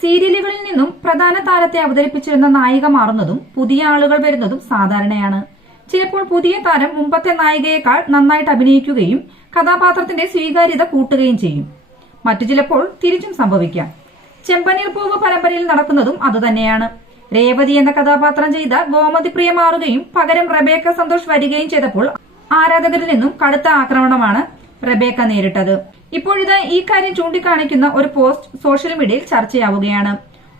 സീരിയലുകളിൽ നിന്നും പ്രധാന താരത്തെ അവതരിപ്പിച്ചിരുന്ന നായിക മാറുന്നതും പുതിയ ആളുകൾ വരുന്നതും സാധാരണയാണ്. ചിലപ്പോൾ പുതിയ താരം മുമ്പത്തെ നായികയേക്കാൾ നന്നായിട്ട് അഭിനയിക്കുകയും കഥാപാത്രത്തിന്റെ സ്വീകാര്യത കൂട്ടുകയും ചെയ്യും. മറ്റു ചിലപ്പോൾ തിരിച്ചും സംഭവിക്കാം. ചെമ്പനീർ പൂവ് പരമ്പരയിൽ നടക്കുന്നതും അതുതന്നെയാണ്. രേവതി എന്ന കഥാപാത്രം ചെയ്ത ഗോമതി പ്രിയ മാറുകയും പകരം റബേക്ക സന്തോഷ് വരികയും ചെയ്തപ്പോൾ ആരാധകരിൽ നിന്നും കടുത്ത ആക്രമണമാണ് റബേക്ക നേരിട്ടത്. ഇപ്പോഴിത് ഈ കാര്യം ചൂണ്ടിക്കാണിക്കുന്ന ഒരു പോസ്റ്റ് സോഷ്യൽ മീഡിയയിൽ ചർച്ചയാവുകയാണ്.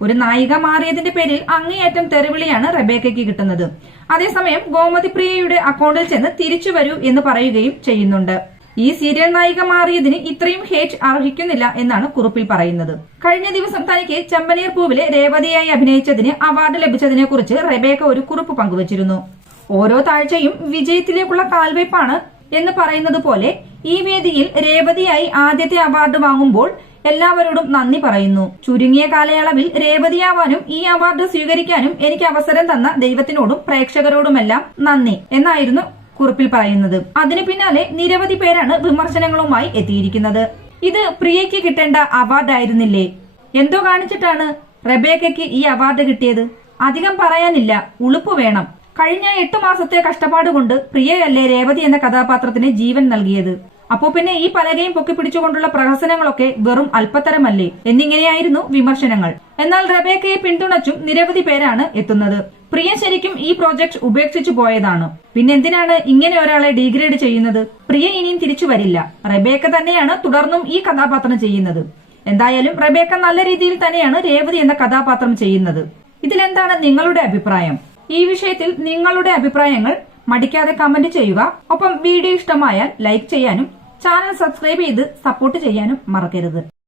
ഒരു നായിക മാറിയതിന്റെ പേരിൽ അങ്ങേയറ്റം തെറിവിളിയാണ് റബേക്കയ്ക്ക് കിട്ടുന്നത്. അതേസമയം ഗോമതി പ്രിയയുടെ അക്കൗണ്ടിൽ ചെന്ന് തിരിച്ചു വരൂ എന്ന് പറയുകയും ചെയ്യുന്നുണ്ട്. ഈ സീരിയൽ നായിക മാറിയതിന് ഇത്രയും ഹേറ്റ് അർഹിക്കുന്നില്ല എന്നാണ് കുറിപ്പിൽ പറയുന്നത്. കഴിഞ്ഞ ദിവസം തനിക്ക് ചെമ്പനീർ പൂവിലെ രേവതിയായി അഭിനയിച്ചതിന് അവാർഡ് ലഭിച്ചതിനെ കുറിച്ച് റബേക്ക ഒരു കുറിപ്പ് പങ്കുവച്ചിരുന്നു. ഓരോ താഴ്ചയും വിജയത്തിലേക്കുള്ള കാൽവയ്പാണ് എന്ന് പറയുന്നത് പോലെ ഈ വേദിയിൽ രേവതിയായി ആദ്യത്തെ അവാർഡ് വാങ്ങുമ്പോൾ എല്ലാവരോടും നന്ദി പറയുന്നു. ചുരുങ്ങിയ കാലയളവിൽ രേവതിയാവാനും ഈ അവാർഡ് സ്വീകരിക്കാനും എനിക്ക് അവസരം തന്ന ദൈവത്തിനോടും പ്രേക്ഷകരോടുമെല്ലാം നന്ദി എന്നായിരുന്നു കുറിപ്പിൽ പറയുന്നത്. അതിനു പിന്നാലെ നിരവധി പേരാണ് വിമർശനങ്ങളുമായി എത്തിയിരിക്കുന്നത്. ഇത് പ്രിയയ്ക്ക് കിട്ടേണ്ട അവാർഡായിരുന്നില്ലേ? എന്തോ കാണിച്ചിട്ടാണ് റബേക്കയ്ക്ക് ഈ അവാർഡ് കിട്ടിയത്. അധികം പറയാനില്ല. ഉളുപ്പ് വേണം. കഴിഞ്ഞ എട്ടു മാസത്തെ കഷ്ടപ്പാട് കൊണ്ട് പ്രിയയല്ലേ രേവതി എന്ന കഥാപാത്രത്തിന് ജീവൻ നൽകിയത്. അപ്പോ പിന്നെ ഈ പലകയും പൊക്കിപ്പിടിച്ചുകൊണ്ടുള്ള പ്രഹസനങ്ങളൊക്കെ വെറും അല്പത്തരമല്ലേ? എന്നിങ്ങനെയായിരുന്നു വിമർശനങ്ങൾ. എന്നാൽ റബേക്കയെ പിന്തുണച്ചും നിരവധി പേരാണ് എത്തുന്നത്. പ്രിയ ശരിക്കും ഈ പ്രോജക്ട് ഉപേക്ഷിച്ചു പോയതാണ്. പിന്നെ എന്തിനാണ് ഇങ്ങനെ ഒരാളെ ഡീഗ്രേഡ് ചെയ്യുന്നത്? പ്രിയ ഇനിയും തിരിച്ചു വരില്ല. റബേക്ക തന്നെയാണ് തുടർന്നും ഈ കഥാപാത്രം ചെയ്യുന്നത്. എന്തായാലും റബേക്ക നല്ല രീതിയിൽ തന്നെയാണ് രേവതി എന്ന കഥാപാത്രം ചെയ്യുന്നത്. ഇതിലെന്താണ് നിങ്ങളുടെ അഭിപ്രായം? ഈ വിഷയത്തിൽ നിങ്ങളുടെ അഭിപ്രായങ്ങൾ മടിക്കാതെ കമന്റ് ചെയ്യുക. ഒപ്പം വീഡിയോ ഇഷ്ടമായാൽ ലൈക്ക് ചെയ്യാനും ചാനൽ സബ്സ്ക്രൈബ് ചെയ്ത് സപ്പോർട്ട് ചെയ്യാനും മറക്കരുത്.